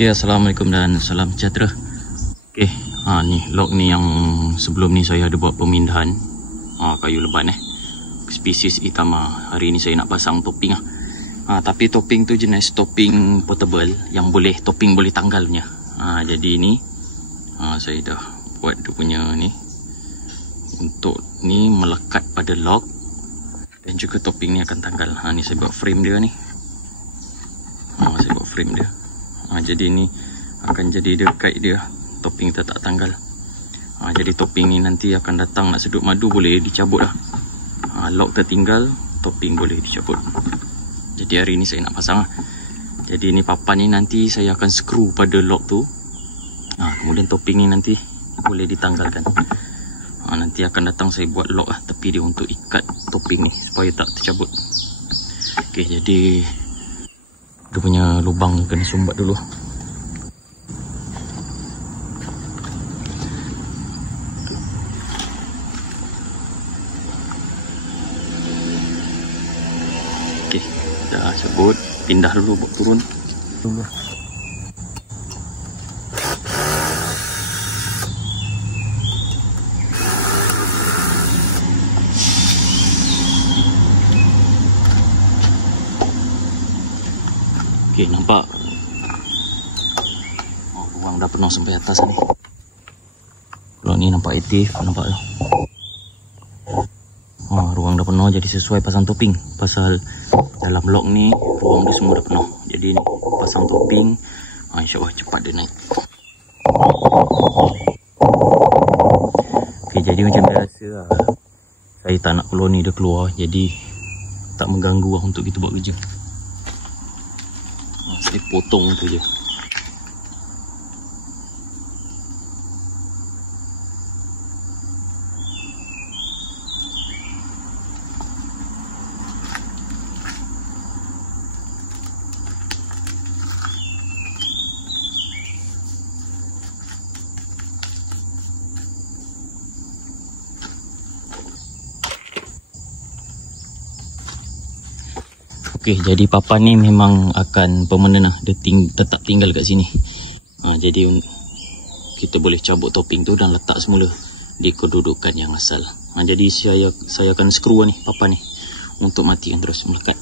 Okay, Assalamualaikum dan salam sejahtera. Okay, ni log ni yang sebelum ni saya ada buat pemindahan kayu lebat spesies Itama. Hari ni saya nak pasang topping tapi topping tu jenis topping portable yang boleh topping boleh tanggal punya. Jadi ni saya dah buat dia punya ni untuk ni melekat pada log dan juga topping ni akan tanggal. Ni saya buat frame dia ni. Saya buat frame dia. Jadi ni akan jadi dia kait dia, topping tak tanggal. Jadi topping ni nanti akan datang nak sedut madu boleh dicabut lah. Log tertinggal, topping boleh dicabut. Jadi hari ni saya nak pasang Jadi ni papan ni nanti saya akan skru pada log tu. Kemudian topping ni nanti boleh ditanggalkan. Nanti akan datang saya buat log tepi dia untuk ikat topping ni supaya tak tercabut. Okey, jadi dia punya lubang kena sumbat dulu. Okey, dah cabut, pindah dulu, buat turun dulu. Okay, nampak ruang dah penuh sampai atas ni. Kalau ni nampak aktif, nampak tu. Ruang dah penuh, jadi sesuai pasang topping. Pasal dalam log ni ruang dia semua dah penuh. Jadi ni pasang topping, insyaAllah cepat dia naik. Okay, jadi macam biasa saya tak nak koloni dia keluar, jadi tak mengganggu untuk kita buat kerja. Saya potong tu je. Okey, jadi papan ni memang akan permanen lah. Dia tetap tinggal kat sini. Jadi kita boleh cabut topping tu dan letak semula di kedudukan yang asal. Jadi saya akan skru ni papan ni untuk matikan terus melekat.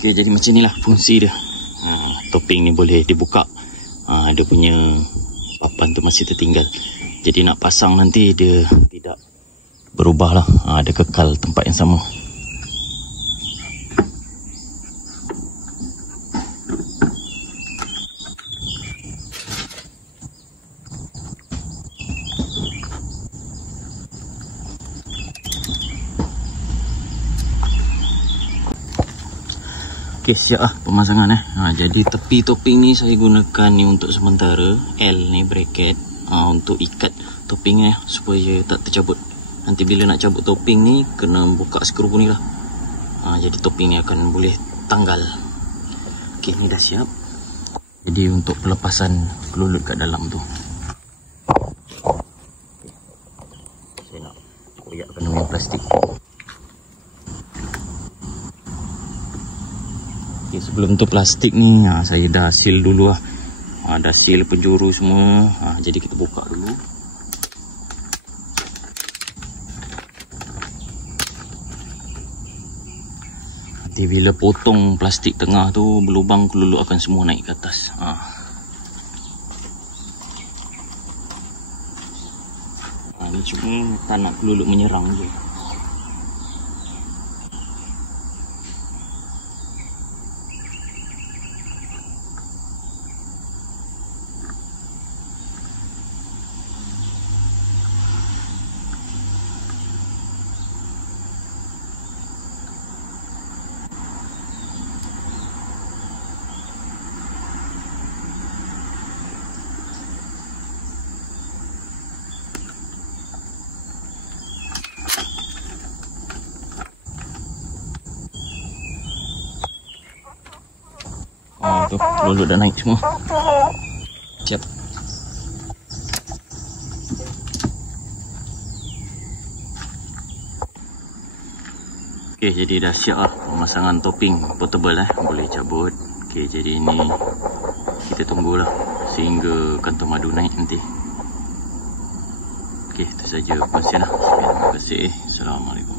Okey, jadi macam inilah fungsi dia. Topping ni boleh dibuka. Dia punya papan tu masih tertinggal. Jadi nak pasang nanti dia tidak berubah lah. Dia kekal tempat yang sama. Okay, siap pemasangan Jadi tepi topping ni saya gunakan ni untuk sementara L ni bracket untuk ikat topping ni supaya tak tercabut. Nanti bila nak cabut topping ni kena buka skru ni lah. Jadi topping ni akan boleh tanggal. Okay, ni dah siap. Jadi untuk pelepasan kelulut kat dalam tu, saya nak koyakkan dengan plastik. Okay, sebelum tu plastik ni saya dah seal dulu lah. Dah seal penjuru semua. Jadi kita buka dulu. Nanti bila potong plastik tengah tu berlubang, kelulut akan semua naik ke atas. Ni cuma tak nak peluluk menyerang je. Tu peluluk dah naik semua. Siap. Okey, jadi dah siap lah pemasangan topping portable boleh cabut. Okey, jadi ni kita tunggulah sehingga kantong madu naik nanti. Okey, itu saja perkongsian lah. Terima kasih. Assalamualaikum.